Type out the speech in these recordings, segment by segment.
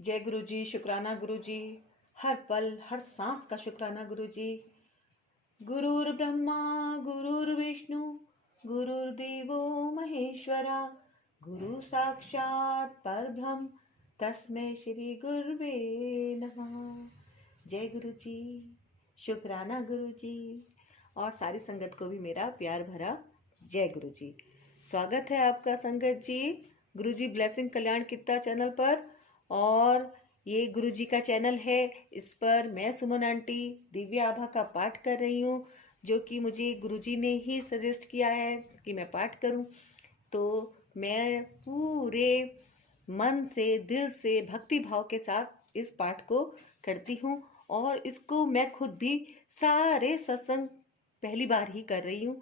जय गुरु जी, शुक्राना गुरु जी। हर पल हर सांस का शुक्राना गुरु जी। गुरुर् ब्रह्मा गुरुर्विष्णु गुरुर्देवो महेश्वरा, गुरु साक्षात परब्रह्म तस्मै श्री गुरुवे नमः। जय गुरु जी, शुक्राना गुरु जी। और सारी संगत को भी मेरा प्यार भरा जय गुरु जी। स्वागत है आपका संगत जी गुरु जी ब्लेसिंग कल्याण कित्ता चैनल पर। और ये गुरु जी का चैनल है, इस पर मैं सुमन आंटी दिव्य आभा का पाठ कर रही हूँ, जो कि मुझे गुरु जी ने ही सजेस्ट किया है कि मैं पाठ करूँ। तो मैं पूरे मन से, दिल से, भक्ति भाव के साथ इस पाठ को करती हूँ। और इसको मैं खुद भी सारे सत्संग पहली बार ही कर रही हूँ।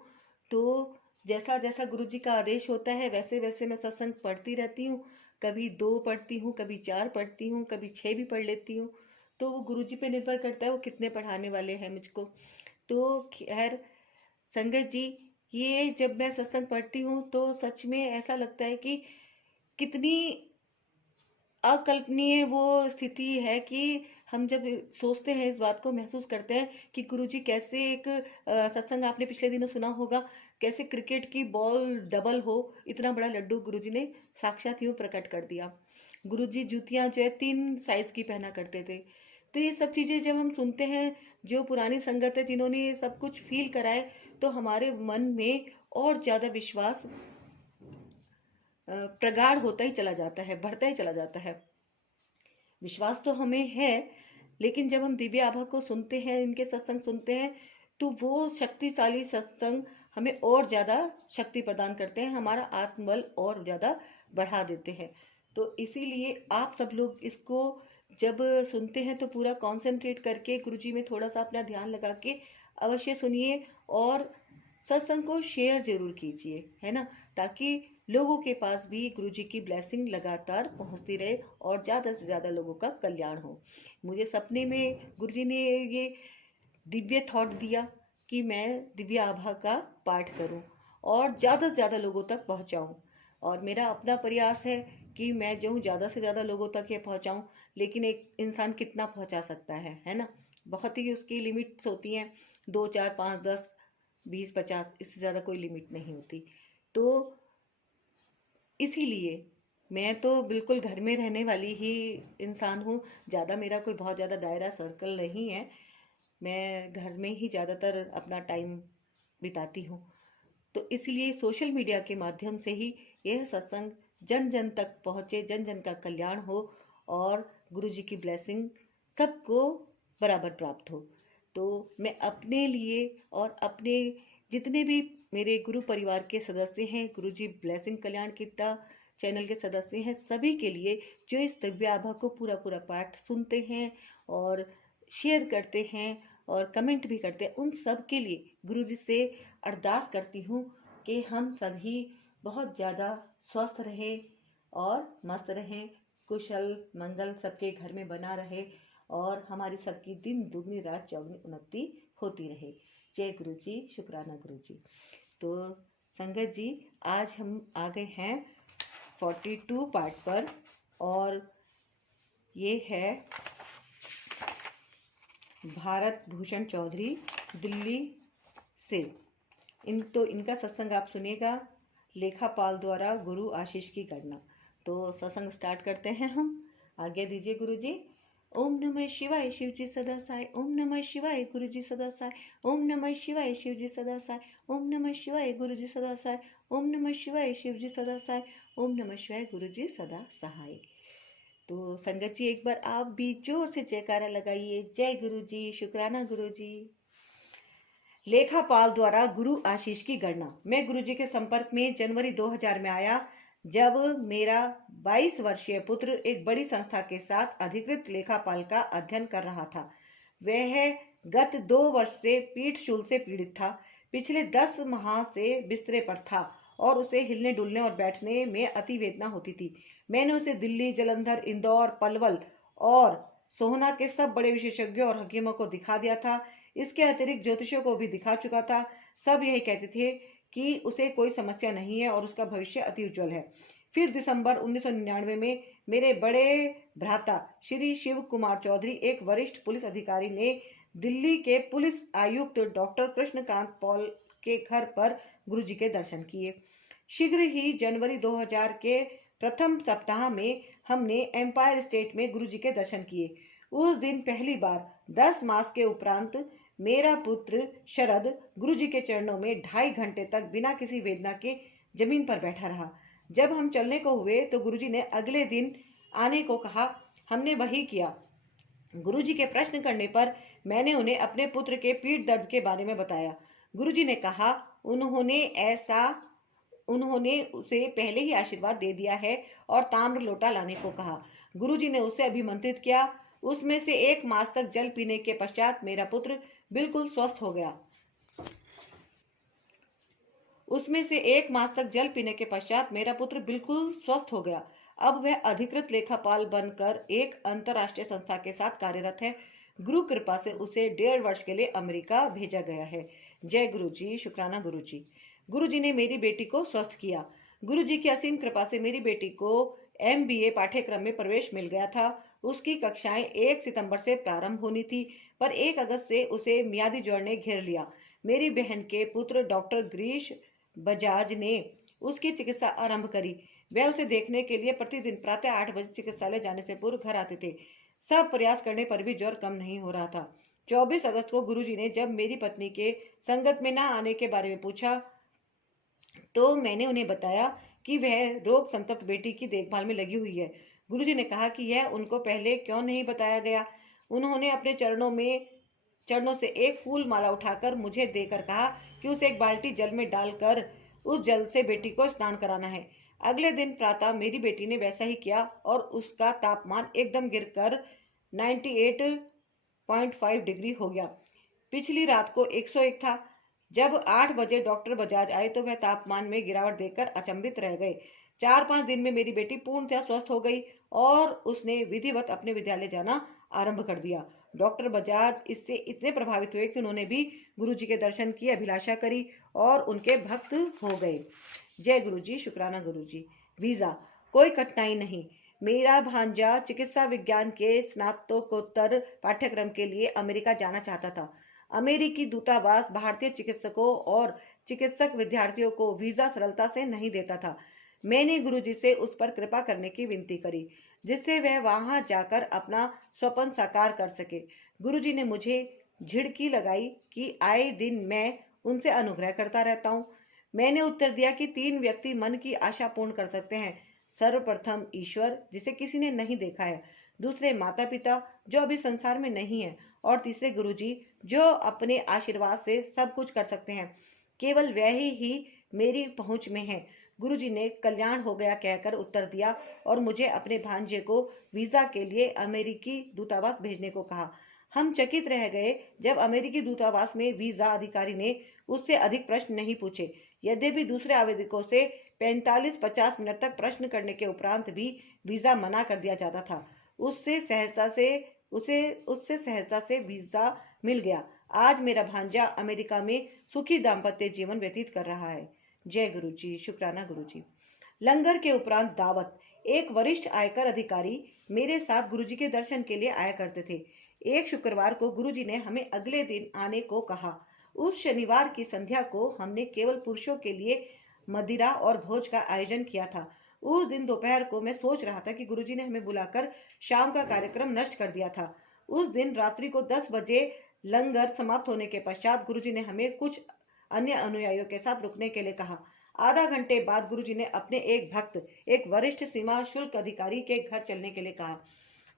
तो जैसा जैसा गुरु जी का आदेश होता है वैसे वैसे मैं सत्संग पढ़ती रहती हूँ। कभी 2 पढ़ती हूँ, कभी 4 पढ़ती हूँ, कभी 6 भी पढ़ लेती हूँ। तो वो गुरु जी पे निर्भर करता है वो कितने पढ़ाने वाले हैं मुझको। तो खैर संगत जी, ये जब मैं सत्संग पढ़ती हूँ तो सच में ऐसा लगता है कि कितनी अकल्पनीय वो स्थिति है कि हम जब सोचते हैं, इस बात को महसूस करते हैं कि गुरुजी कैसे एक सत्संग आपने पिछले दिनों सुना होगा, कैसे क्रिकेट की बॉल डबल हो, इतना बड़ा लड्डू गुरुजी ने साक्षात यूं प्रकट कर दिया। गुरुजी जूतियां जो है 3 साइज की पहना करते थे। तो ये सब चीजें जब हम सुनते हैं, जो पुरानी संगत है जिन्होंने ये सब कुछ फील कराए, तो हमारे मन में और ज्यादा विश्वास प्रगाढ़ होता ही चला जाता है, बढ़ता ही चला जाता है। विश्वास तो हमें है, लेकिन जब हम दिव्य आभा को सुनते हैं, इनके सत्संग सुनते हैं, तो वो शक्तिशाली सत्संग हमें और ज्यादा शक्ति प्रदान करते हैं, हमारा आत्मबल और ज्यादा बढ़ा देते हैं। तो इसीलिए आप सब लोग इसको जब सुनते हैं तो पूरा कंसंट्रेट करके गुरुजी में थोड़ा सा अपना ध्यान लगा के अवश्य सुनिए और सत्संग को शेयर जरूर कीजिए, है ना, ताकि लोगों के पास भी गुरु जी की ब्लेसिंग लगातार पहुंचती रहे और ज़्यादा से ज़्यादा लोगों का कल्याण हो। मुझे सपने में गुरु जी ने ये दिव्य थॉट दिया कि मैं दिव्य आभा का पाठ करूं और ज़्यादा से ज़्यादा लोगों तक पहुंचाऊं। और मेरा अपना प्रयास है कि मैं जो हूँ ज़्यादा से ज़्यादा लोगों तक ये पहुंचाऊं। लेकिन एक इंसान कितना पहुंचा सकता है ना, बहुत ही उसकी लिमिट्स होती हैं, 2, 4, 5, 10, 20, 50, इससे ज़्यादा कोई लिमिट नहीं होती। तो इसीलिए मैं तो बिल्कुल घर में रहने वाली ही इंसान हूँ। ज़्यादा मेरा कोई बहुत ज़्यादा दायरा सर्कल नहीं है, मैं घर में ही ज़्यादातर अपना टाइम बिताती हूँ। तो इसलिए सोशल मीडिया के माध्यम से ही यह सत्संग जन जन तक पहुँचे, जन जन का कल्याण हो और गुरु जी की ब्लेसिंग सबको बराबर प्राप्त हो। तो मैं अपने लिए और अपने जितने भी मेरे गुरु परिवार के सदस्य हैं, गुरु जी ब्लेसिंग कल्याण कित्ता चैनल के सदस्य हैं, सभी के लिए जो इस दिव्य आभा को पूरा पूरा पाठ सुनते हैं और शेयर करते हैं और कमेंट भी करते हैं, उन सब के लिए गुरु जी से अरदास करती हूँ कि हम सभी बहुत ज़्यादा स्वस्थ रहें और मस्त रहें, कुशल मंगल सबके घर में बना रहे और हमारी सबकी दिन दुगनी रात चौगनी उन्नति होती रहे। जय गुरु जी, शुक्राना गुरु जी। तो संगत जी, आज हम आ गए हैं 42 पार्ट पर और ये है भारत भूषण चौधरी दिल्ली से। इनका सत्संग आप सुनेगा, लेखापाल द्वारा गुरु आशीष की गणना। तो सत्संग स्टार्ट करते हैं हम। आज्ञा दीजिए गुरु जी। ओम नमः शिवाय शिव जी सदा साय, ओम नमः शिवाय गुरु जी सदा साय, ओम नमः शिवाय शिव जी सदा साय, ओम नमः शिवाय गुरु जी सदा साय, ओम नमः शिवाय शिव जी सदा साय, ओम नमः शिवाय गुरु जी सदा सहाय। तो संगत जी, एक बार आप भी जोर से जयकारा लगाइए। जय गुरु जी, शुक्राना गुरु जी। लेखापाल द्वारा गुरु आशीष की गणना। मैं गुरु जी के संपर्क में जनवरी 2000 में आया, जब मेरा 22 वर्षीय पुत्र एक बड़ी संस्था के साथ अधिकृत लेखापाल का अध्ययन कर रहा था। वह गत 2 वर्ष से पीठ शूल से पीड़ित था। पिछले 10 माह से बिस्तरे पर था और उसे हिलने डुलने और बैठने में अति वेदना होती थी। मैंने उसे दिल्ली, जालंधर, इंदौर, पलवल और सोहना के सब बड़े विशेषज्ञों और हकीमों को दिखा दिया था। इसके अतिरिक्त ज्योतिषियों को भी दिखा चुका था। सब यही कहते थे कि उसे कोई समस्या नहीं है और उसका भविष्य अति उज्जवल है। फिर दिसंबर 1999 में मेरे बड़े भ्राता श्री शिव कुमार चौधरी, एक वरिष्ठ पुलिस अधिकारी, ने दिल्ली के पुलिस आयुक्त डॉक्टर कृष्णकांत पॉल के घर पर गुरुजी के दर्शन किए। शीघ्र ही जनवरी 2000 के प्रथम सप्ताह में हमने एम्पायर स्टेट में गुरुजी के दर्शन किए। उस दिन पहली बार 10 मास के उपरांत मेरा पुत्र शरद गुरुजी के चरणों में 2.5 घंटे तक बिना किसी वेदना के जमीन पर बैठा रहा। जब हम चलने को हुए तो गुरुजी ने अगले दिन आने को कहा। हमने वही किया। गुरुजी के प्रश्न करने पर मैंने उन्हें अपने पुत्र के पीठ दर्द के बारे में बताया। गुरुजी ने कहा उन्होंने उसे पहले ही आशीर्वाद दे दिया है और ताम्र लोटा लाने को कहा। गुरुजी ने उसे अभिमंत्रित किया। उसमें से 1 मास तक जल पीने के पश्चात मेरा पुत्र बिल्कुल स्वस्थ हो गया। अब वह अधिकृत लेखापाल बनकर एक अंतर्राष्ट्रीय संस्था के साथ कार्यरत है। गुरु कृपा से उसे 1.5 वर्ष के लिए अमेरिका भेजा गया है। जय गुरु जी, शुक्राना गुरु जी। गुरु जी ने मेरी बेटी को स्वस्थ किया। गुरु जी की असीम कृपा से मेरी बेटी को MBA पाठ्यक्रम में प्रवेश मिल गया था। उसकी कक्षाएं 1 सितंबर से प्रारंभ होनी थी, पर 1 अगस्त से उसे मियादी ज्वर ने घेर लिया। मेरी बहन के पुत्र डॉक्टर गिरीश बजाज ने उसकी चिकित्सा आरंभ करी। वह उसे देखने के लिए प्रतिदिन प्रातः 8 बजे चिकित्सालय जाने से पूर्व घर आते थे। सब प्रयास करने पर भी ज्वर कम नहीं हो रहा था। 24 अगस्त को गुरुजी ने जब मेरी पत्नी के संगत में न आने के बारे में पूछा तो मैंने उन्हें बताया कि वह रोग संतप्त बेटी की देखभाल में लगी हुई है। गुरुजी ने कहा कि यह उनको पहले क्यों नहीं बताया गया। उन्होंने अपने चरणों से एक फूल माला उठाकर मुझे देकर कहा कि उसे एक बाल्टी जल में डालकर उस जल से बेटी को स्नान कराना है। अगले दिन प्रातः मेरी बेटी ने वैसा ही किया और उसका तापमान एकदम गिरकर 98.5 डिग्री हो गया। पिछली रात को 101 था। जब 8 बजे डॉक्टर बजाज आए तो वह तापमान में गिरावट देखकर अचंभित रह गए। 4-5 दिन में मेरी बेटी पूर्णतः स्वस्थ हो गई और उसने विधिवत अपने विद्यालय जाना आरंभ कर दिया। डॉक्टर बजाज इससे इतने प्रभावित हुए कि उन्होंने भी गुरुजी के दर्शन की अभिलाषा करी और उनके भक्त हो गए। जय गुरुजी, शुक्राना गुरुजी। वीजा, कोई कठिनाई नहीं। मेरा भांजा चिकित्सा विज्ञान के स्नातकोत्तर पाठ्यक्रम के लिए अमेरिका जाना चाहता था। अमेरिकी दूतावास भारतीय चिकित्सकों और चिकित्सक विद्यार्थियों को वीजा सरलता से नहीं देता था। मैंने गुरुजी से उस पर कृपा करने की विनती करी जिससे वह वहां जाकर अपना स्वप्न साकार कर सके। गुरुजी ने मुझे झिड़की लगाई कि आए दिन मैं उनसे अनुग्रह करता रहता हूँ। मैंने उत्तर दिया कि 3 व्यक्ति मन की आशा पूर्ण कर सकते हैं। सर्वप्रथम ईश्वर, जिसे किसी ने नहीं देखा है। दूसरे माता पिता, जो अभी संसार में नहीं है। और तीसरे गुरुजी, जो अपने आशीर्वाद से सब कुछ कर सकते हैं। केवल वह ही मेरी पहुंच में है। गुरुजी ने कल्याण हो गया कहकर उत्तर दिया और मुझे अपने भांजे को वीजा के लिए अमेरिकी दूतावास भेजने को कहा। हम चकित रह गए जब अमेरिकी दूतावास में वीजा अधिकारी ने उससे अधिक प्रश्न नहीं पूछे। यद्यपि दूसरे आवेदकों से 45-50 मिनट तक प्रश्न करने के उपरांत भी वीजा मना कर दिया जाता था, उससे सहजता से वीजा मिल गया। आज मेरा भांजा अमेरिका में सुखी दाम्पत्य जीवन व्यतीत कर रहा है। जय गुरु जी, शुक्राना गुरु जी। लंगर के उपरांत दावत। एक वरिष्ठ आयकर अधिकारी मेरे साथ गुरुजी के दर्शन के लिए आया करते थे। एक शुक्रवार को गुरुजी ने हमें अगले दिन आने को कहा। उस शनिवार की संध्या को हमने केवल पुरुषों के लिए मदिरा और भोज का आयोजन किया था। उस दिन दोपहर को मैं सोच रहा था कि गुरुजी ने हमें बुलाकर शाम का कार्यक्रम नष्ट कर दिया था। उस दिन रात्रि को 10 बजे लंगर समाप्त होने के पश्चात गुरुजी ने हमें कुछ अन्य अनुयायियों के साथ रुकने के लिए कहा। आधा घंटे बाद गुरुजी ने अपने एक भक्त, एक वरिष्ठ सीमा शुल्क अधिकारी के घर चलने के लिए कहा,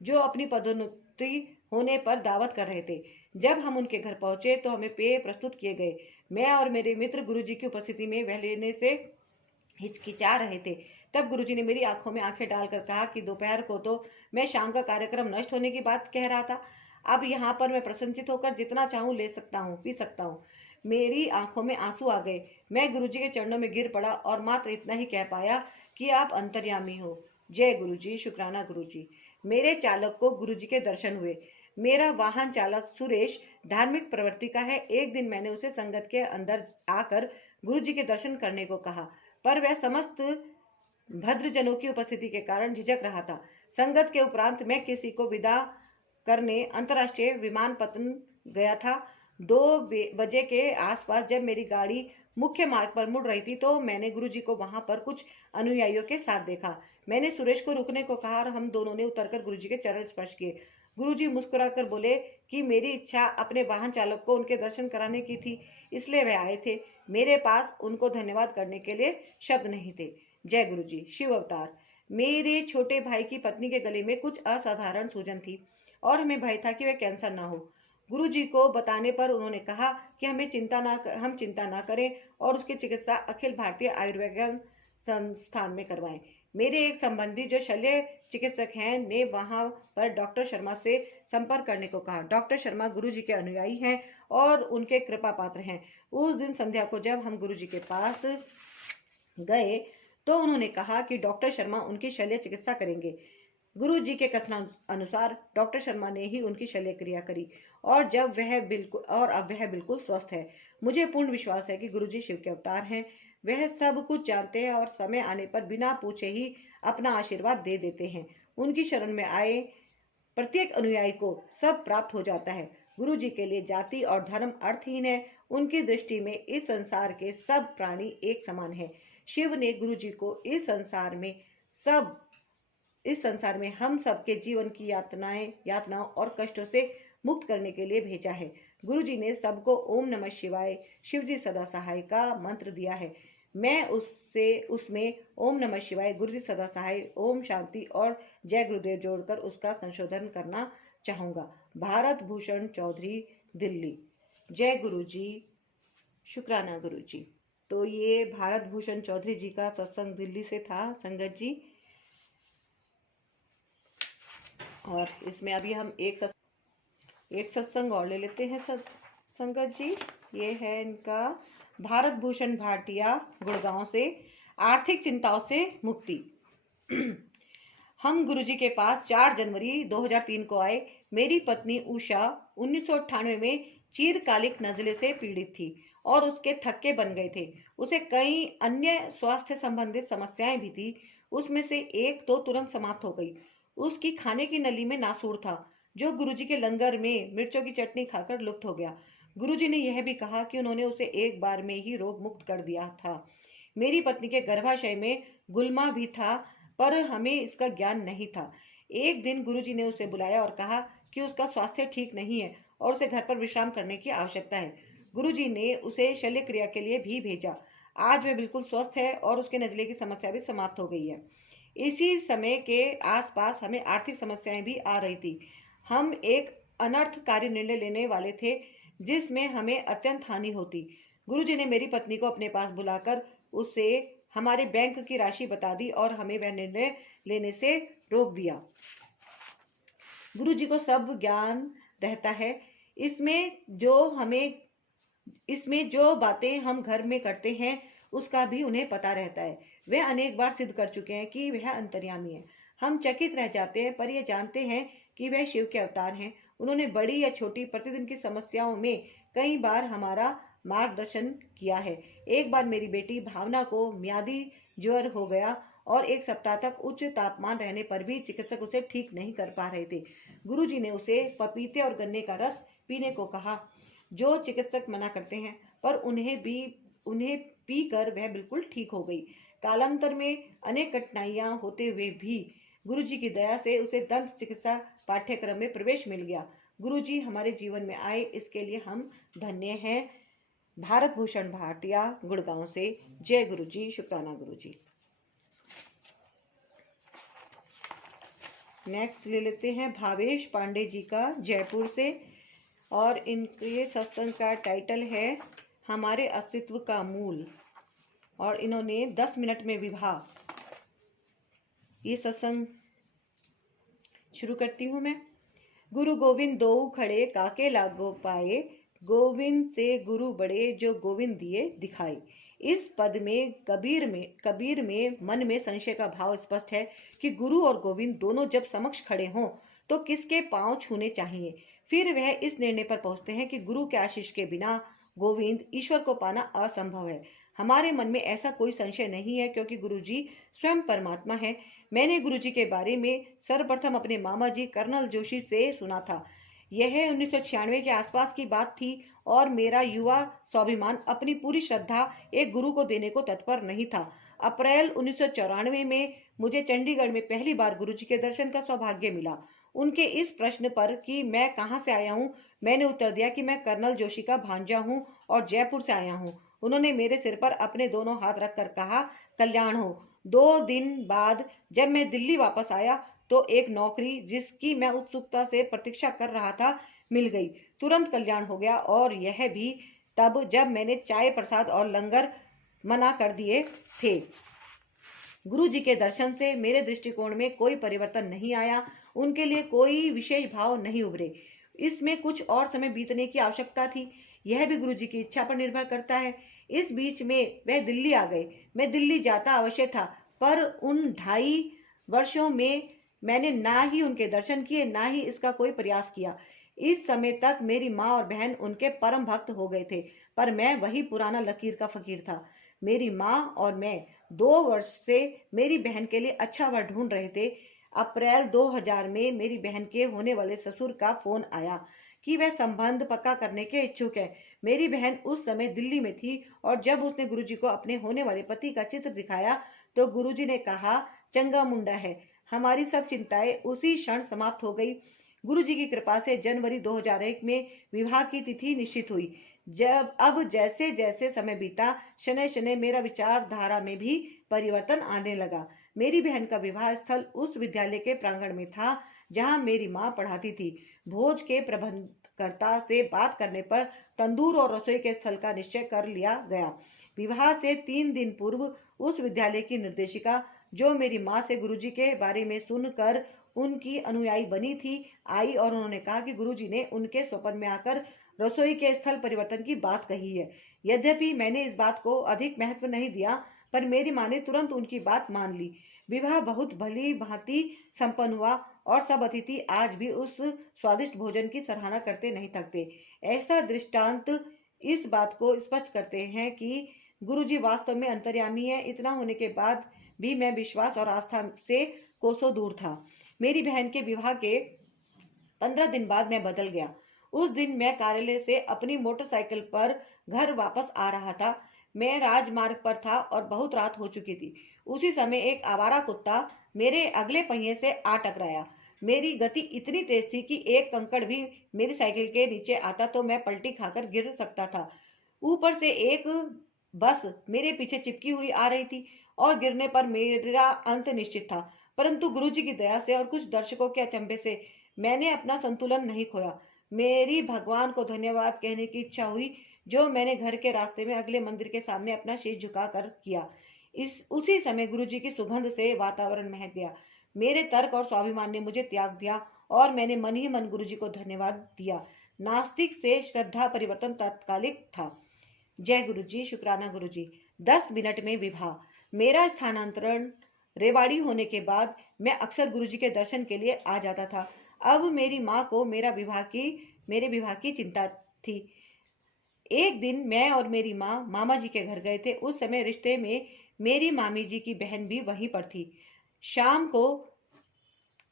जो अपनी पदोन्नति होने पर दावत कर रहे थे। जब हम उनके घर पहुंचे तो हमें पेय प्रस्तुत किए गए। मैं और मेरे मित्र गुरुजी की उपस्थिति में वह लेने से हिचकिचा रहे थे। तब गुरुजी ने मेरी आंखों में आंखें डालकर कहा कि दोपहर को तो मैं शाम का कार्यक्रम नष्ट होने की बात कह रहा था। अब यहाँ पर मैं प्रसन्नचित होकर जितना चाहूँ ले सकता हूँ, पी सकता हूँ। मेरी आंखों में आंसू आ गए। मैं गुरुजी के चरणों में गिर पड़ा और मात्र इतना ही कह पाया कि आप अंतर्यामी हो। जय गुरुजी, शुक्राना गुरुजी। मेरे चालक को गुरुजी के दर्शन हुए। मेरा वाहन चालक सुरेश धार्मिक प्रवृत्ति का है। एक दिन मैंने उसे संगत के अंदर आकर गुरुजी के दर्शन करने को कहा, पर वह समस्त भद्रजनों की उपस्थिति के कारण झिझक रहा था। संगत के उपरांत मैं किसी को विदा करने अंतर्राष्ट्रीय विमानपत्तन गया था। 2 बजे के आसपास जब मेरी गाड़ी मुख्य मार्ग पर मुड़ रही थी तो मैंने गुरुजी को वहां पर कुछ अनुयायियों के साथ देखा। मैंने सुरेश को रुकने को कहा और हम दोनों ने उतरकर गुरुजी के चरण स्पर्श किए। गुरुजी मुस्कुराकर बोले कि मेरी इच्छा अपने वाहन चालक को उनके दर्शन कराने की थी, इसलिए वह आए थे। मेरे पास उनको धन्यवाद करने के लिए शब्द नहीं थे। जय गुरुजी। शिव अवतार। मेरे छोटे भाई की पत्नी के गले में कुछ असाधारण सूजन थी और हमें भय था कि वह कैंसर ना हो। गुरुजी को बताने पर उन्होंने कहा कि हम चिंता ना करें और उसकी चिकित्सा अखिल भारतीय आयुर्विज्ञान संस्थान में करवाएं। मेरे एक संबंधी जो शल्य चिकित्सक हैं ने वहां पर डॉक्टर शर्मा से संपर्क करने को कहा। डॉक्टर शर्मा गुरुजी के अनुयायी हैं और उनके कृपा पात्र हैं। उस दिन संध्या को जब हम गुरुजी के पास गए तो उन्होंने कहा कि डॉक्टर शर्मा उनकी शल्य चिकित्सा करेंगे। गुरुजी के कथनानुसार डॉक्टर शर्मा ने ही उनकी शल्य क्रिया करी और अब वह बिल्कुल स्वस्थ है। मुझे पूर्ण विश्वास है कि गुरुजी शिव के अवतार हैं। वह सब कुछ जानते हैं और समय आने पर बिना पूछे ही अपना आशीर्वाद दे देते हैं। उनकी शरण में आए प्रत्येक अनुयायी को सब प्राप्त हो जाता है। गुरुजी के लिए जाति और धर्म अर्थहीन है। उनकी दृष्टि में इस संसार के सब प्राणी एक समान है। शिव ने गुरुजी को इस संसार में हम सबके जीवन की यातनाओं और कष्टों से मुक्त करने के लिए भेजा है। गुरुजी ने सबको ओम नमः शिवाय, शिवजी सदा सहाय का मंत्र दिया है। मैं उसमें ओम नमः शिवाय, गुरुजी सदा सहाय, ओम शांति और जय गुरुदेव जोड़कर उसका संशोधन करना चाहूंगा। भारत भूषण चौधरी, दिल्ली। जय गुरुजी, शुक्राना गुरुजी। तो ये भारत भूषण चौधरी जी का सत्संग दिल्ली से था संगत जी। और इसमें अभी हम एक सत्संग और ले लेते हैं संगत जी। ये है इनका भारत भूषण भाटिया, गुड़गांव से। आर्थिक चिंताओं से मुक्ति। हम गुरुजी के पास 4 जनवरी 2003 को आए। मेरी पत्नी उषा 1998 में चिरकालिक नज़ले से पीड़ित थी और उसके थक्के बन गए थे। उसे कई अन्य स्वास्थ्य संबंधित समस्याएं भी थी। उसमें से एक तो तुरंत समाप्त हो गई। उसकी खाने की नली में नासूर था जो गुरुजी के लंगर में मिर्चों की चटनी खाकर लुप्त हो गया। गुरुजी ने यह भी कहा कि उन्होंने उसे एक बार में ही रोग मुक्त कर दिया था। मेरी पत्नी के गर्भाशय में गुलमा भी था पर हमें इसका ज्ञान नहीं था। एक दिन गुरुजी ने उसे बुलाया और कहा कि उसका स्वास्थ्य ठीक नहीं है और उसे घर पर विश्राम करने की आवश्यकता है। गुरुजी ने उसे शल्य क्रिया के लिए भी भेजा। आज वह बिल्कुल स्वस्थ है और उसके नजले की समस्या भी समाप्त हो गई है। इसी समय के आसपास हमें आर्थिक समस्याएं भी आ रही थी। हम एक अनर्थकारी निर्णय लेने वाले थे जिसमें हमें अत्यंत हानि होती। गुरुजी ने मेरी पत्नी को अपने पास बुलाकर उसे हमारे बैंक की राशि बता दी और हमें वह निर्णय लेने से रोक दिया। गुरुजी को सब ज्ञान रहता है। इसमें जो बातें हम घर में करते हैं उसका भी उन्हें पता रहता है। वे अनेक बार सिद्ध कर चुके हैं कि वह अंतर्यामी है। हम चकित रह जाते हैं पर यह जानते हैं कि वह शिव के अवतार हैं। उन्होंने बड़ी या छोटी प्रतिदिन की समस्याओं में कई बार हमारा मार्गदर्शन किया है। एक बार मेरी बेटी भावना को म्यादी ज्वर हो गया और 1 सप्ताह तक उच्च तापमान रहने पर भी चिकित्सक उसे ठीक नहीं कर पा रहे थे। गुरुजी ने उसे पपीते और गन्ने का रस पीने को कहा जो चिकित्सक मना करते हैं, पर उन्हें पीकर वह बिल्कुल ठीक हो गई। कालांतर में अनेक कठिनाइयां होते हुए भी गुरुजी की दया से उसे दंत चिकित्सा पाठ्यक्रम में प्रवेश मिल गया। गुरुजी हमारे जीवन में आए इसके लिए हम धन्य हैं। भारत भूषण भाटिया, गुड़गांव से। जय गुरुजी, शुक्राना गुरुजी। नेक्स्ट ले लेते हैं भावेश पांडे जी का, जयपुर से। और इनके सत्संग का टाइटल है हमारे अस्तित्व का मूल और इन्होंने 10 मिनट में विवाह। ये सत्संग शुरू करती हूँ मैं। गुरु गोविंद दो खड़े काके लागो पाए, गोविंद से गुरु बड़े जो गोविंद दिए दिखाई। इस पद में कबीर में मन में संशय का भाव स्पष्ट है कि गुरु और गोविंद दोनों जब समक्ष खड़े हों तो किसके पांव छूने चाहिए। फिर वह इस निर्णय पर पहुंचते हैं कि गुरु के आशीष के बिना गोविंद ईश्वर को पाना असंभव है। हमारे मन में ऐसा कोई संशय नहीं है, क्योंकि गुरुजी स्वयं परमात्मा है। मैंने गुरुजी के बारे में सर्वप्रथम अपने मामा जी कर्नल जोशी से सुना था। यह 1996 के आसपास की बात थी और मेरा युवा स्वाभिमान अपनी पूरी श्रद्धा एक गुरु को देने को तत्पर नहीं था। अप्रैल 1994 में मुझे चंडीगढ़ में पहली बार गुरुजी के दर्शन का सौभाग्य मिला। उनके इस प्रश्न पर कि मैं कहाँ से आया हूँ, मैंने उत्तर दिया कि मैं कर्नल जोशी का भांजा हूँ और जयपुर से आया हूँ। उन्होंने मेरे सिर पर अपने दोनों हाथ रखकर कहा, कल्याण हो। 2 दिन बाद जब मैं दिल्ली वापस आया तो एक नौकरी जिसकी मैं उत्सुकता से प्रतीक्षा कर रहा था मिल गई। तुरंत कल्याण हो गया, और यह भी तब जब मैंने चाय प्रसाद और लंगर मना कर दिए थे। गुरु जी के दर्शन से मेरे दृष्टिकोण में कोई परिवर्तन नहीं आया, उनके लिए कोई विशेष भाव नहीं उभरे। इसमें कुछ और समय बीतने की आवश्यकता थी, यह भी गुरु जी की इच्छा पर निर्भर करता है। इस बीच में वह दिल्ली आ गए। मैं दिल्ली जाता अवश्य था, पर उन 2.5 वर्षों में मैंने ना ही उनके दर्शन किए, ना ही इसका कोई प्रयास किया। इस समय तक मेरी माँ और बहन उनके परम भक्त हो गए थे, पर मैं वही पुराना लकीर का फकीर था। मेरी माँ और मैं 2 वर्ष से मेरी बहन के लिए अच्छा वर ढूंढ रहे थे। अप्रैल 2000 में मेरी बहन के होने वाले ससुर का फोन आया कि वह संबंध पक्का करने के इच्छुक है। मेरी बहन उस समय दिल्ली में थी, और जब उसने गुरुजी को अपने होने वाले पति का चित्र दिखाया तो गुरुजी ने कहा, चंगा मुंडा है। हमारी सब चिंताएं उसी क्षण समाप्त हो गई। गुरुजी की कृपा से जनवरी 2001 में विवाह की तिथि निश्चित हुई। अब जैसे जैसे समय बीता, शनै शनै मेरा विचारधारा में भी परिवर्तन आने लगा। मेरी बहन का विवाह स्थल उस विद्यालय के प्रांगण में था जहां मेरी माँ पढ़ाती थी। भोज के प्रबंधकर्ता से बात करने पर तंदूर और रसोई के स्थल का निश्चय कर लिया गया। विवाह से 3 दिन पूर्व उस विद्यालय की निर्देशिका, जो मेरी माँ से गुरुजी के बारे में सुनकर उनकी अनुयायी बनी थी, आई और उन्होंने कहा कि गुरुजी ने उनके स्वप्न में आकर रसोई के स्थल परिवर्तन की बात कही है। यद्यपि मैंने इस बात को अधिक महत्व नहीं दिया, पर मेरी माँ ने तुरंत उनकी बात मान ली। विवाह बहुत भली भांति संपन्न हुआ, और सब अतिथि आज भी उस स्वादिष्ट भोजन की सराहना करते नहीं थकते। ऐसा दृष्टांत इस बात को स्पष्ट करते हैं कि गुरुजी वास्तव में अंतर्यामी है। इतना होने के बाद भी मैं विश्वास और आस्था से कोसों दूर था। मेरी बहन के विवाह के 15 दिन बाद मैं बदल गया। उस दिन मैं कार्यालय से अपनी मोटरसाइकिल पर घर वापस आ रहा था। मैं राजमार्ग पर था और बहुत रात हो चुकी थी। उसी समय एक आवारा कुत्ता मेरे अगले पहिए से आ टकराया। मेरी गति इतनी तेज थी कि एक कंकड़ भी मेरी साइकिल के नीचे आता तो मैं पलटी खाकर गिर सकता था। ऊपर से एक बस मेरे पीछे चिपकी हुई आ रही थी, और गिरने पर मेरा अंत निश्चित था। परंतु गुरुजी की दया से और कुछ दर्शकों के अचंभे से मैंने अपना संतुलन नहीं खोया। मेरी भगवान को धन्यवाद कहने की इच्छा हुई, जो मैंने घर के रास्ते में अगले मंदिर के सामने अपना शीश झुकाकर किया। उसी समय गुरुजी की सुगंध से वातावरण महक गया। मेरे तर्क और स्वाभिमान ने मुझे त्याग दिया, और मैंने मन ही मन गुरुजी को धन्यवाद दिया। नास्तिक से श्रद्धा परिवर्तन तात्कालिक था। जय गुरुजी, शुक्राना गुरुजी। 10 मिनट में विवाह। मेरा स्थानांतरण रेवाड़ी होने के बाद मैं अक्सर गुरुजी के दर्शन के लिए आ जाता था। अब मेरी माँ को मेरे विवाह की चिंता थी। एक दिन मैं और मेरी माँ मामा जी के घर गए थे। उस समय रिश्ते में मेरी मामी जी की बहन भी वहीं पर थी। शाम को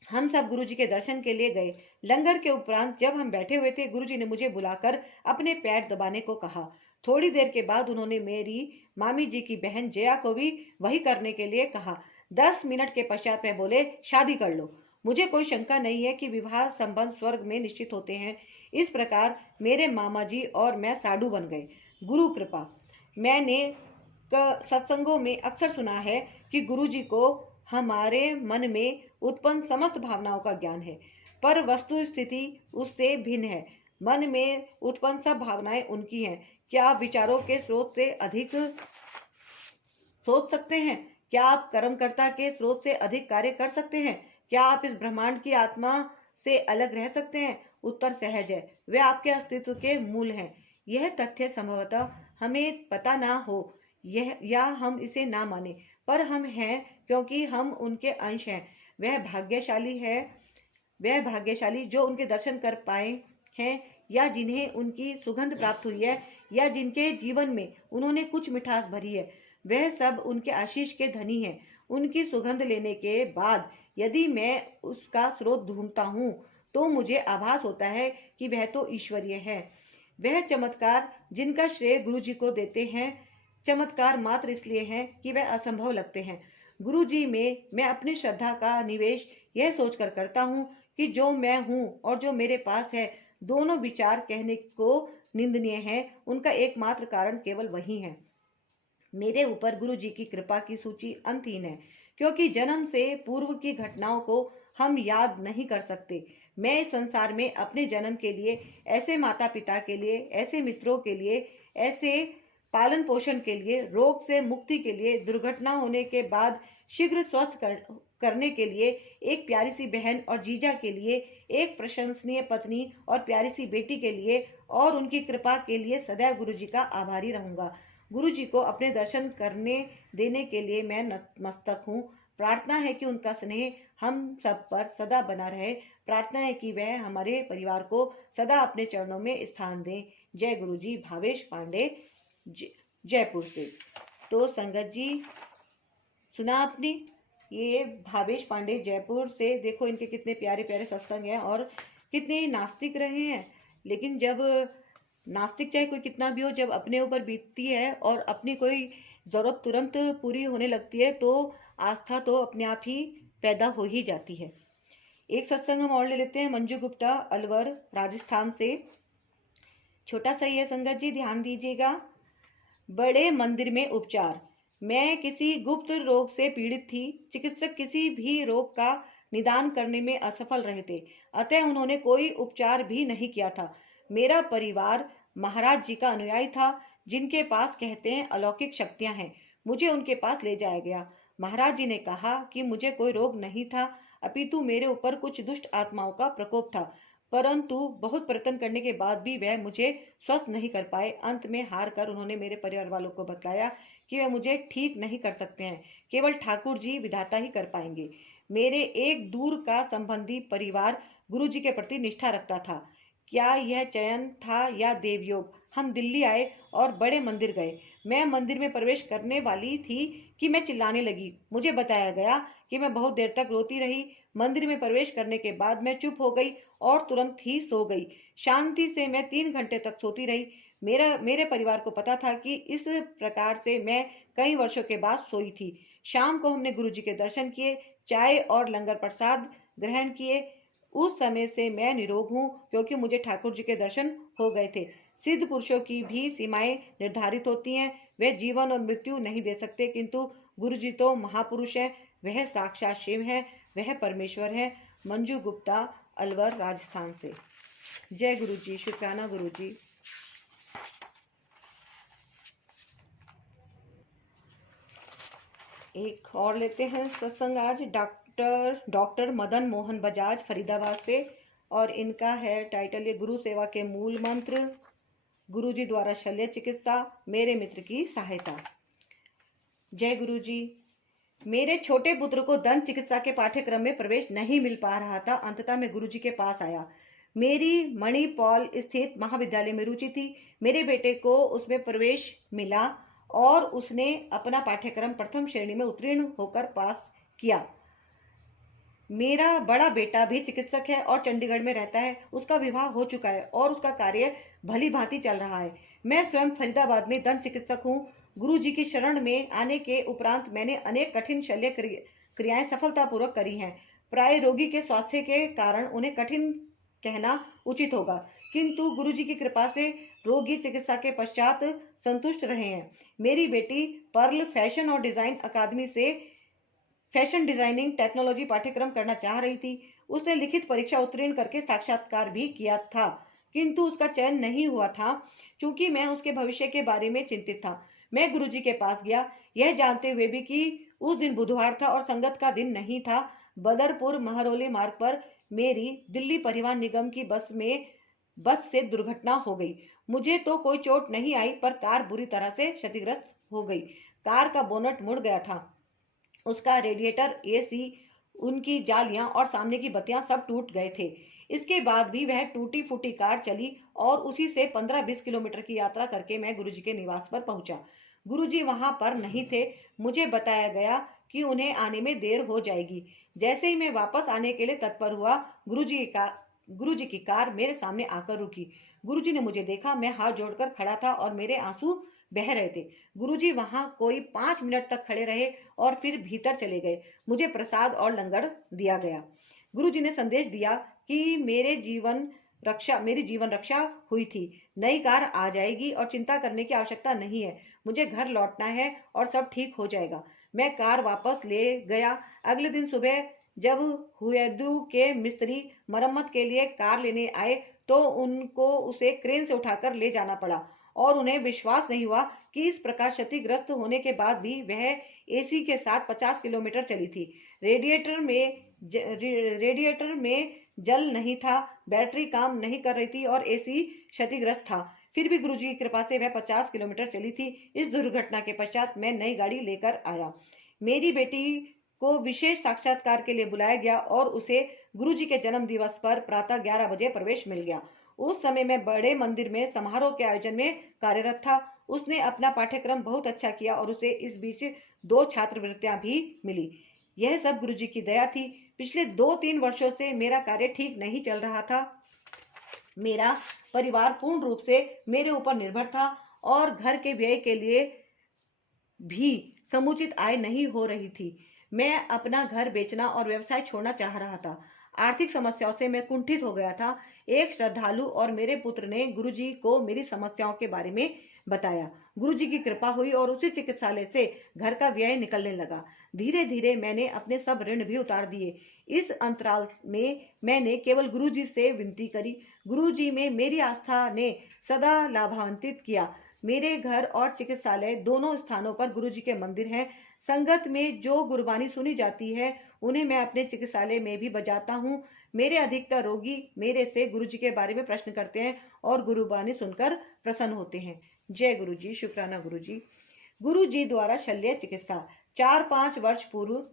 हम सब गुरुजी के दर्शन के लिए गए। लंगर के उपरांत जब हम बैठे हुए थे, गुरुजी ने मुझे बुलाकर अपने पैर दबाने को कहा। थोड़ी देर के बाद उन्होंने मेरी मामी जी की बहन जया को भी वही करने के लिए कहा। 10 मिनट के पश्चात वह बोले, शादी कर लो। मुझे कोई शंका नहीं है कि विवाह संबंध स्वर्ग में निश्चित होते हैं। इस प्रकार मेरे मामा जी और मैं साधु बन गए। गुरु कृपा। मैंने सत्संगों में अक्सर सुना है कि गुरुजी को हमारे मन में उत्पन्न समस्त भावनाओं का ज्ञान है, पर वस्तु स्थिति उससे भिन्न है। मन में उत्पन्न सब भावनाएं उनकी हैं। क्या आप विचारों के स्रोत से अधिक सोच सकते हैं? क्या आप कर्मकर्ता के स्रोत से अधिक कार्य कर सकते हैं? क्या आप इस ब्रह्मांड की आत्मा से अलग रह सकते हैं? उत्तर सहज है, वे आपके अस्तित्व के मूल हैं। यह तथ्य संभवतः हमें पता ना हो या हम इसे ना माने, पर हम हैं क्योंकि हम उनके अंश हैं। वह भाग्यशाली जो उनके दर्शन कर पाए हैं, या जिन्हें उनकी सुगंध प्राप्त हुई है, या जिनके जीवन में उन्होंने कुछ मिठास भरी है, वह सब उनके आशीष के धनी हैं। उनकी सुगंध लेने के बाद यदि मैं उसका स्रोत ढूंढता हूँ तो मुझे आभास होता है कि वह तो ईश्वरीय है। वह चमत्कार जिनका श्रेय गुरु जी को देते हैं, चमत्कार मात्र इसलिए हैं कि वह असंभव लगते हैं। गुरु जी में मैं अपनी श्रद्धा का निवेश यह सोचकर करता हूँ कि जो मैं हूँ और जो मेरे पास है, दोनों विचार कहने को निंदनीय है। उनका एकमात्र कारण केवल वही है। मेरे ऊपर गुरु जी की कृपा की सूची अंतहीन है, क्योंकि जन्म से पूर्व की घटनाओं को हम याद नहीं कर सकते। मैं इस संसार में अपने जन्म के लिए, ऐसे माता पिता के लिए, ऐसे मित्रों के लिए, ऐसे पालन पोषण के लिए, रोग से मुक्ति के लिए, दुर्घटना होने के बाद शीघ्र स्वस्थ करने के लिए, एक प्यारी सी बहन और जीजा के लिए, एक प्रशंसनीय पत्नी और प्यारी सी बेटी के लिए और उनकी कृपा के लिए सदैव गुरु जी का आभारी रहूंगा। गुरु जी को अपने दर्शन करने देने के लिए मैं नतमस्तक हूँ। प्रार्थना है कि उनका स्नेह हम सब पर सदा बना रहे। प्रार्थना है कि वह हमारे परिवार को सदा अपने चरणों में स्थान दें। जय गुरु जी। भावेश पांडे, जयपुर से। तो संगत जी, सुना आपने, ये भावेश पांडे जयपुर से। देखो इनके कितने प्यारे प्यारे सत्संग हैं और कितने नास्तिक रहे हैं, लेकिन जब नास्तिक चाहे कोई कितना भी हो, जब अपने ऊपर बीतती है और अपनी कोई जरूरत तुरंत पूरी होने लगती है तो आस्था तो अपने आप ही पैदा हो ही जाती है। एक सत्संग हम और ले लेते हैं, मंजू गुप्ता, अलवर, राजस्थान से। छोटा सा ही है संगत जी, ध्यान दीजिएगा। बड़े मंदिर में उपचार। मैं किसी गुप्त रोग से पीड़ित थी। चिकित्सक किसी भी रोग का निदान करने में असफल रहे थे, अतः उन्होंने कोई उपचार भी नहीं किया था। मेरा परिवार महाराज जी का अनुयायी था, जिनके पास कहते हैं अलौकिक शक्तियां हैं। मुझे उनके पास ले जाया गया। महाराज जी ने कहा कि मुझे कोई रोग नहीं था, अपितु मेरे ऊपर कुछ दुष्ट आत्माओं का प्रकोप था। परंतु बहुत प्रयत्न करने के बाद भी वह मुझे स्वस्थ नहीं कर पाए। अंत में हार कर उन्होंने मेरे परिवार वालों को बतलाया कि वह मुझे ठीक नहीं कर सकते हैं, केवल ठाकुर जी विधाता ही कर पाएंगे। मेरे एक दूर का संबंधी परिवार गुरु जी के प्रति निष्ठा रखता था। क्या यह चयन था या देवयोग? हम दिल्ली आए और बड़े मंदिर गए। मैं मंदिर में प्रवेश करने वाली थी कि मैं चिल्लाने लगी। मुझे बताया गया कि मैं बहुत देर तक रोती रही। मंदिर में प्रवेश करने के बाद मैं चुप हो गई और तुरंत ही सो गई। शांति से मैं 3 घंटे तक सोती रही। मेरे परिवार को पता था कि इस प्रकार से मैं कई वर्षों के बाद सोई थी। शाम को हमने गुरु जी के दर्शन किए, चाय और लंगर प्रसाद ग्रहण किए। उस समय से मैं निरोग हूँ, क्योंकि मुझे ठाकुर जी के दर्शन हो गए थे। सिद्ध पुरुषों की भी सीमाएं निर्धारित होती हैं। वे जीवन और मृत्यु नहीं दे सकते, किंतु गुरु जी तो महापुरुष है। वह साक्षात शिव है, वह परमेश्वर है। मंजू गुप्ता, अलवर, राजस्थान से। जय गुरु जी, शुक्राना गुरु जी। एक और लेते हैं सत्संग आज, डॉक्टर मदन मोहन बजाज, फरीदाबाद से। और इनका है टाइटल ये, गुरु सेवा के मूल मंत्र, गुरु जी द्वारा शल्य चिकित्सा, मेरे मित्र की सहायता। जय गुरु जी। मेरे छोटे पुत्र को दंत चिकित्सा के पाठ्यक्रम में प्रवेश नहीं मिल पा रहा था। अंततः मैं गुरु जी के पास आया। मेरी मणिपॉल स्थित महाविद्यालय में रुचि थी। मेरे बेटे को उसमें प्रवेश मिला और उसने अपना पाठ्यक्रम प्रथम श्रेणी में उत्तीर्ण होकर पास किया। मेरा बड़ा बेटा भी चिकित्सक है और चंडीगढ़ में रहता है। उसका विवाह हो चुका है और उसका कार्य भली भांति चल रहा है। मैं स्वयं फरीदाबाद में दंत चिकित्सक हूँ। गुरु जी की शरण में आने के उपरांत मैंने अनेक कठिन शल्य क्रियाएं सफलतापूर्वक करी हैं। प्राय रोगी के स्वास्थ्य के कारण उन्हें कठिन कहना उचित होगा, किंतु गुरु जी की कृपा से रोगी चिकित्सा के पश्चात संतुष्ट रहे हैं। मेरी बेटी पर्ल फैशन और डिजाइन अकादमी से फैशन डिजाइनिंग टेक्नोलॉजी पाठ्यक्रम करना चाह रही थी। उसने लिखित परीक्षा उत्तीर्ण करके साक्षात्कार भी किया था, किंतु उसका चयन नहीं हुआ था, क्योंकि मैं उसके भविष्य के बारे में चिंतित था। मैं गुरुजी के पास गया, यह जानते हुए भी कि उस दिन बुधवार था और संगत का दिन नहीं था। बदरपुर महरौली मार्ग पर मेरी दिल्ली परिवहन निगम की बस से दुर्घटना हो गई। मुझे तो कोई चोट नहीं आई, पर कार बुरी तरह से क्षतिग्रस्त हो गई। कार का बोनट मुड़ गया था, उसका रेडिएटर, एसी, उनकी जालियां और सामने की बत्तियां सब टूट गए थे। इसके बाद भी वह टूटी फूटी कार चली और उसी से 15-20 किलोमीटर की यात्रा करके मैं गुरुजी के निवास पर पहुंचा। गुरुजी वहां पर नहीं थे। मुझे बताया गया कि उन्हें आने में देर हो जाएगी। जैसे ही मैं वापस आने के लिए तत्पर हुआ, गुरुजी की कार मेरे सामने आकर रुकी। गुरुजी ने मुझे देखा। मैं हाथ जोड़कर खड़ा था और मेरे आंसू बह रहे थे। गुरुजी वहां कोई 5 मिनट तक खड़े रहे और फिर भीतर चले गए। मुझे प्रसाद और लंगर दिया गया। गुरुजी ने संदेश दिया कि मेरी जीवन रक्षा हुई थी। नई कार आ जाएगी और चिंता करने की आवश्यकता नहीं है। मुझे घर लौटना है और सब ठीक हो जाएगा। मैं कार वापस ले गया। अगले दिन सुबह जब हुएदू के मिस्त्री मरम्मत के लिए कार लेने आए तो उनको उसे क्रेन से उठाकर ले जाना पड़ा और उन्हें विश्वास नहीं हुआ कि इस प्रकार क्षतिग्रस्त होने के बाद भी वह एसी के साथ 50 किलोमीटर चली थी। रेडिएटर में जल नहीं था, बैटरी काम नहीं कर रही थी और एसी क्षतिग्रस्त था। फिर भी गुरुजी की कृपा से वह 50 किलोमीटर चली थी। इस दुर्घटना के पश्चात मैं नई गाड़ी लेकर आया। मेरी बेटी को विशेष साक्षात्कार के लिए बुलाया गया और उसे गुरुजी के जन्म दिवस पर प्रातः 11 बजे प्रवेश मिल गया। उस समय मैं बड़े मंदिर में समारोह के आयोजन में कार्यरत था। उसने अपना पाठ्यक्रम बहुत अच्छा किया और उसे इस बीच 2 छात्रवृत्तियां भी मिली। यह सब गुरुजी की दया थी। पिछले 2-3 वर्षों से मेरा कार्य ठीक नहीं चल रहा था। मेरा परिवार पूर्ण रूप से मेरे ऊपर निर्भर था और घर के व्यय के लिए भी समुचित आय नहीं हो रही थी। मैं अपना घर बेचना और व्यवसाय छोड़ना चाह रहा था। आर्थिक समस्याओं से मैं कुंठित हो गया था। एक श्रद्धालु और मेरे पुत्र ने गुरुजी को मेरी समस्याओं के बारे में बताया। गुरुजी की कृपा हुई और उसी चिकित्सालय से घर का व्यय निकलने लगा। धीरे धीरे मैंने अपने सब ऋण भी उतार दिए। इस अंतराल में मैंने केवल गुरुजी से विनती करी। गुरुजी में मेरी आस्था ने सदा लाभान्वित किया। मेरे घर और चिकित्सालय दोनों स्थानों पर गुरुजी के मंदिर हैं। संगत में जो गुरबानी सुनी जाती है उन्हें मैं अपने चिकित्सालय में भी बजाता हूँ। मेरे अधिकतर रोगी मेरे से गुरुजी के बारे में प्रश्न करते हैं और गुरबानी सुनकर प्रसन्न होते हैं। जय गुरुजी। शुक्राना गुरुजी। गुरुजी द्वारा शल्य चिकित्सा। 4-5 वर्ष पूर्व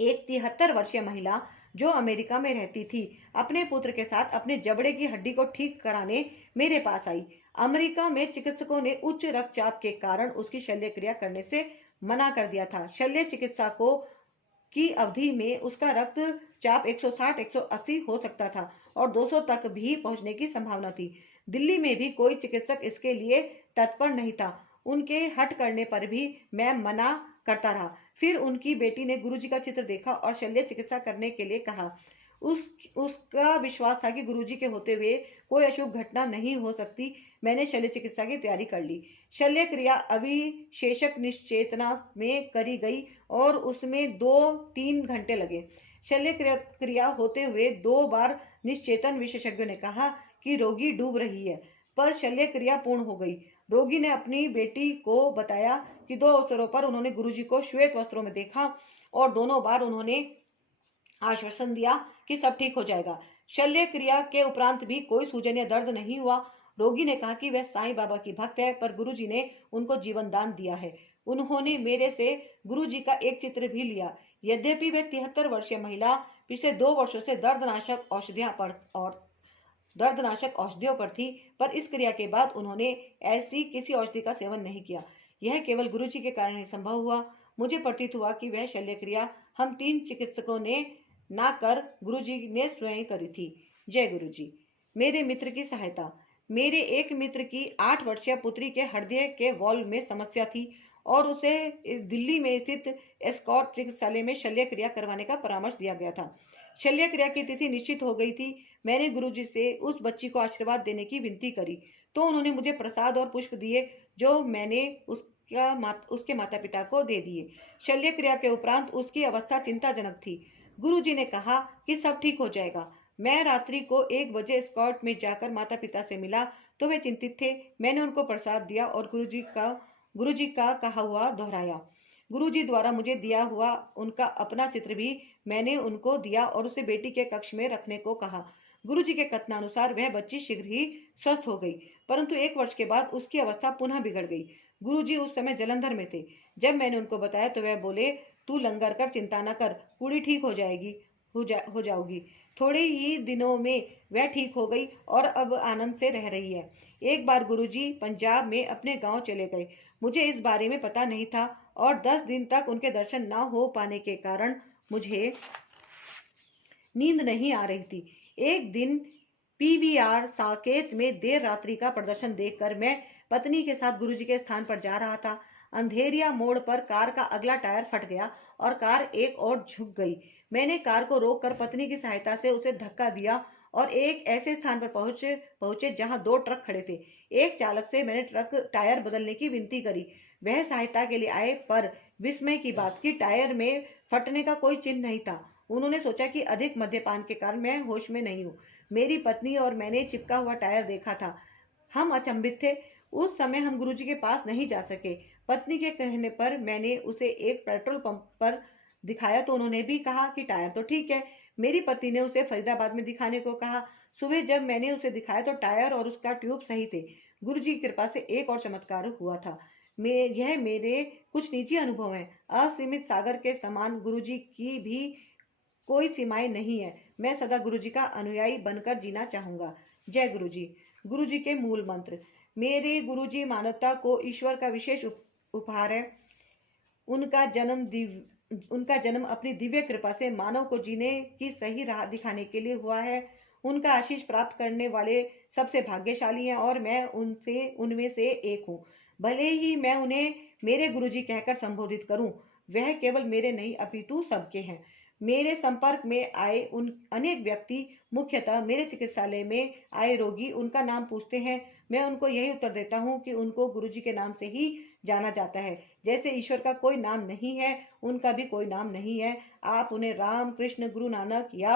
एक 73 वर्षीय महिला जो अमेरिका में रहती थी अपने पुत्र के साथ अपने जबड़े की हड्डी को ठीक कराने मेरे पास आई। अमेरिका में चिकित्सकों ने उच्च रक्तचाप के कारण उसकी शल्य क्रिया करने से मना कर दिया था। शल्य चिकित्सा की अवधि में उसका रक्तचाप 160-180 हो सकता था और 200 तक भी पहुंचने की संभावना थी। दिल्ली में भी कोई चिकित्सक इसके लिए तत्पर नहीं था। उनके हट करने पर भी मैं मना करता रहा। फिर उनकी बेटी ने गुरुजी का चित्र देखा और शल्य चिकित्सा करने के लिए कहा। उसका विश्वास था कि गुरुजी के होते हुए कोई अशुभ घटना नहीं हो सकती। मैंने शल्य चिकित्सा की तैयारी कर ली। शल्य क्रिया अभिषेचक निश्चेतना में करी गई और उसमें 2-3 घंटे लगे। शल्य क्रिया होते हुए 2 बार निश्चेतन विशेषज्ञों ने कहा कि रोगी डूब रही है, पर शल्य क्रिया पूर्ण हो गई। रोगी ने अपनी बेटी को बताया कि 2 अवसरों पर उन्होंने गुरुजी को श्वेत वस्त्रों में देखा और दोनों बार उन्होंने आश्वासन दिया कि सब ठीक हो जाएगा। शल्य क्रिया के उपरांत भी कोई सूजन या दर्द नहीं हुआ। रोगी ने कहा कि वह साईं बाबा की भक्त है, पर गुरुजी ने उनको जीवन दान दिया है। उन्होंने मेरे से गुरुजी का एक चित्र भी लिया। यद्यपि वह 73 वर्षीय महिला पिछले 2 वर्षों से दर्दनाशक औषधियों पर थी, पर इस क्रिया के बाद उन्होंने ऐसी किसी औषधि का सेवन नहीं किया। यह केवल गुरुजी के कारण ही संभव हुआ। मुझे प्रतीत हुआ कि वह शल्य क्रिया हम 3 चिकित्सकों ने ना कर गुरुजी ने स्वयं करी थी। जय गुरुजी। मेरे मित्र की सहायता। मेरे एक मित्र की 8 वर्षीय पुत्री के हृदय के वॉल्व में समस्या थी और उसे दिल्ली में स्थित एस्कॉट चिकित्सालय में शल्य क्रिया करवाने का परामर्श दिया गया था। शल्य क्रिया की तिथि निश्चित हो गई थी। मैंने गुरुजी से उस बच्ची को आशीर्वाद देने की विनती करी तो उन्होंने मुझे प्रसाद और पुष्प दिए, जो मैंने उसके माता पिता को दे दिए। शल्य क्रिया के उपरांत उसकी अवस्था चिंताजनक थी। गुरुजी ने कहा कि सब ठीक हो जाएगा। मैं रात्रि को 1 बजे स्कॉट में जाकर माता पिता से मिला तो वे चिंतित थे। मैंने उनको प्रसाद दिया और गुरुजी का कहा हुआ दोहराया। गुरुजी द्वारा मुझे दिया हुआ उनका अपना चित्र भी मैंने उनको दिया और उसे बेटी के कक्ष में रखने को कहा। गुरुजी के कथनानुसार वह बच्ची शीघ्र ही स्वस्थ हो गई, परंतु 1 वर्ष के बाद उसकी अवस्था पुनः बिगड़ गई। गुरुजी उस समय जलंधर में थे। जब मैंने उनको बताया तो वह बोले, तू लंगर कर, चिंता न कर, पूरी ठीक हो जाएगी। हो जाओगी। थोड़े ही दिनों में वह ठीक हो गई और अब आनंद से रह रही है। एक बार गुरुजी पंजाब में अपने गांव चले गए। मुझे इस बारे में पता नहीं था और 10 दिन तक उनके दर्शन न हो पाने के कारण मुझे नींद नहीं आ रही थी। एक दिन पीवीआर साकेत में देर रात्रि का प्रदर्शन देखकर मैं पत्नी के साथ गुरुजी के स्थान पर जा रहा था। अंधेरिया मोड़ पर कार का अगला टायर फट गया और कार एक और झुक गई। मैंने कार को रोककर पत्नी की सहायता से उसे धक्का दिया और एक ऐसे स्थान पर पहुंचे जहां 2 ट्रक खड़े थे। एक चालक से मैंने ट्रक टायर बदलने की विनती करी। वह सहायता के लिए आए, पर विस्मय की बात की टायर में फटने का कोई चिन्ह नहीं था। उन्होंने सोचा कि अधिक मद्यपान के कारण मैं होश में नहीं हूँ। मेरी पत्नी और मैंने चिपका हुआ टायर देखा था। हम अचंभित थे। उस समय हम गुरुजी के पास नहीं जा सके। पत्नी के कहने पर मैंने उसे एक पेट्रोल पंप पर दिखाया तो उन्होंने भी कहा कि टायर तो ठीक है। मेरी पत्नी ने उसे फरीदाबाद में दिखाने को कहा। सुबह जब मैंने उसे दिखाया तो टायर और उसका ट्यूब सही थे। गुरुजी की कृपा से एक और चमत्कार हुआ था। यह मेरे कुछ निजी अनुभव हैं। असीमित सागर के समान गुरुजी की भी कोई सीमाएं नहीं है। मैं सदा गुरुजी का अनुयायी बनकर जीना चाहूंगा। जय गुरुजी। गुरुजी के मूल मंत्र। मेरे गुरुजी मानवता को ईश्वर का विशेष उपहार है। उनका जन्म अपनी दिव्य कृपा से मानव को जीने की सही राह दिखाने के लिए हुआ है। उनका आशीष प्राप्त करने वाले सबसे भाग्यशाली हैं और मैं उनमें से एक हूँ। भले ही मैं उन्हें मेरे गुरुजी कहकर संबोधित करूं, वह केवल मेरे नहीं अपितु सबके हैं। मेरे संपर्क में आए उन अनेक व्यक्ति, मुख्यतः मेरे चिकित्सालय में आए रोगी, उनका नाम पूछते हैं। मैं उनको यही उत्तर देता हूँ कि उनको गुरुजी के नाम से ही जाना जाता है। जैसे ईश्वर का कोई नाम नहीं है, उनका भी कोई नाम नहीं है। आप उन्हें राम, कृष्ण, गुरु नानक या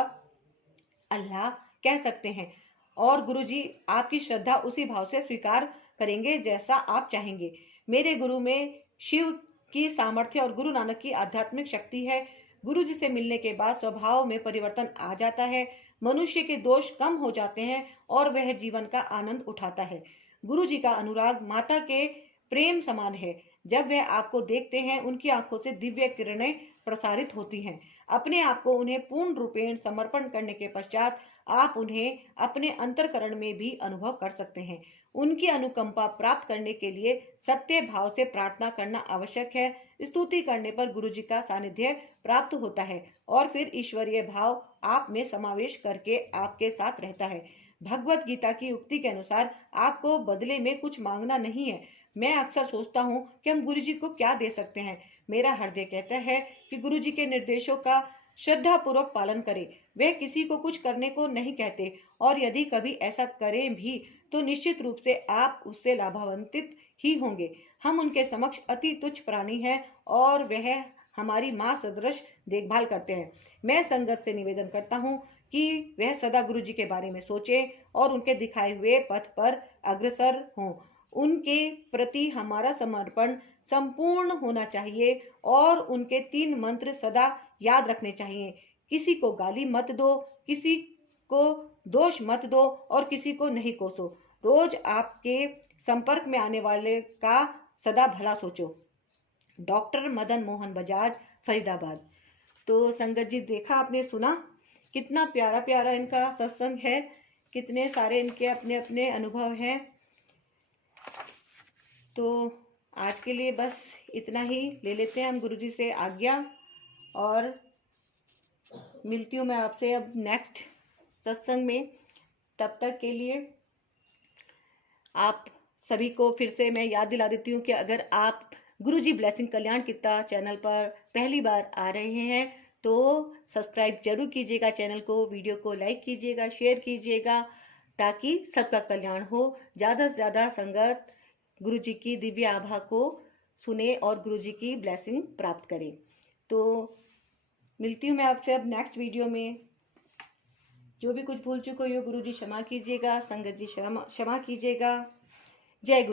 अल्लाह कह सकते हैं और गुरुजी आपकी श्रद्धा उसी भाव से स्वीकार करेंगे जैसा आप चाहेंगे। मेरे गुरु में शिव की सामर्थ्य और गुरु नानक की आध्यात्मिक शक्ति है। गुरु जी से मिलने के बाद स्वभाव में परिवर्तन आ जाता है। मनुष्य के दोष कम हो जाते हैं और वह जीवन का आनंद उठाता है। गुरु जी का अनुराग माता के प्रेम समान है। जब वह आपको देखते हैं, उनकी आंखों से दिव्य किरणें प्रसारित होती हैं। अपने आप को उन्हें पूर्ण रूपेण समर्पण करने के पश्चात आप उन्हें अपने अंतरकरण में भी अनुभव कर सकते हैं। उनकी अनुकंपा प्राप्त करने के लिए सत्य भाव से प्रार्थना करना आवश्यक है। स्तुति करने पर गुरु जी का सानिध्य प्राप्त होता है और फिर ईश्वरीय भाव आप में समावेश करके आपके साथ रहता है। भगवत गीता की उक्ति के अनुसार आपको बदले में कुछ मांगना नहीं है। मैं अक्सर सोचता हूँ कि हम गुरु जी को क्या दे सकते हैं। मेरा हृदय कहता है कि गुरु जी के निर्देशों का श्रद्धा पूर्वक पालन करें। वे किसी को कुछ करने को नहीं कहते और यदि कभी ऐसा करें भी तो निश्चित रूप से आप उससे लाभान्वित ही होंगे। हम उनके समक्ष अति तुच्छ प्राणी हैं और वह हमारी माँ सदृश देखभाल करते हैं। मैं संगत से निवेदन करता हूँ कि वह सदा गुरु जी के बारे में सोचे और उनके दिखाए हुए पथ पर अग्रसर हों। उनके प्रति हमारा समर्पण संपूर्ण होना चाहिए और उनके 3 मंत्र सदा याद रखने चाहिए। किसी को गाली मत दो, किसी को दोष मत दो और किसी को नहीं कोसो। रोज आपके संपर्क में आने वाले का सदा भला सोचो। डॉक्टर मदन मोहन बजाज, फरीदाबाद। तो संगत जी, देखा आपने, सुना कितना प्यारा प्यारा इनका सत्संग है, कितने सारे इनके अपने अपने अनुभव हैं। तो आज के लिए बस इतना ही ले लेते हैं हम गुरुजी से आज्ञा और मिलती हूँ मैं आपसे अब नेक्स्ट सत्संग में। तब तक के लिए आप सभी को फिर से मैं याद दिला देती हूँ कि अगर आप गुरुजी ब्लेसिंग कल्याण कीर्ता चैनल पर पहली बार आ रहे हैं तो सब्सक्राइब जरूर कीजिएगा चैनल को, वीडियो को लाइक कीजिएगा, शेयर कीजिएगा ताकि सबका कल्याण हो। ज़्यादा से ज़्यादा संगत गुरुजी की दिव्य आभा को सुने और गुरुजी की ब्लेसिंग प्राप्त करें। तो मिलती हूँ मैं आपसे अब नेक्स्ट वीडियो में। जो भी कुछ भूल चुके हो गुरुजी क्षमा कीजिएगा, संगत जी क्षमा कीजिएगा। जय गुरु।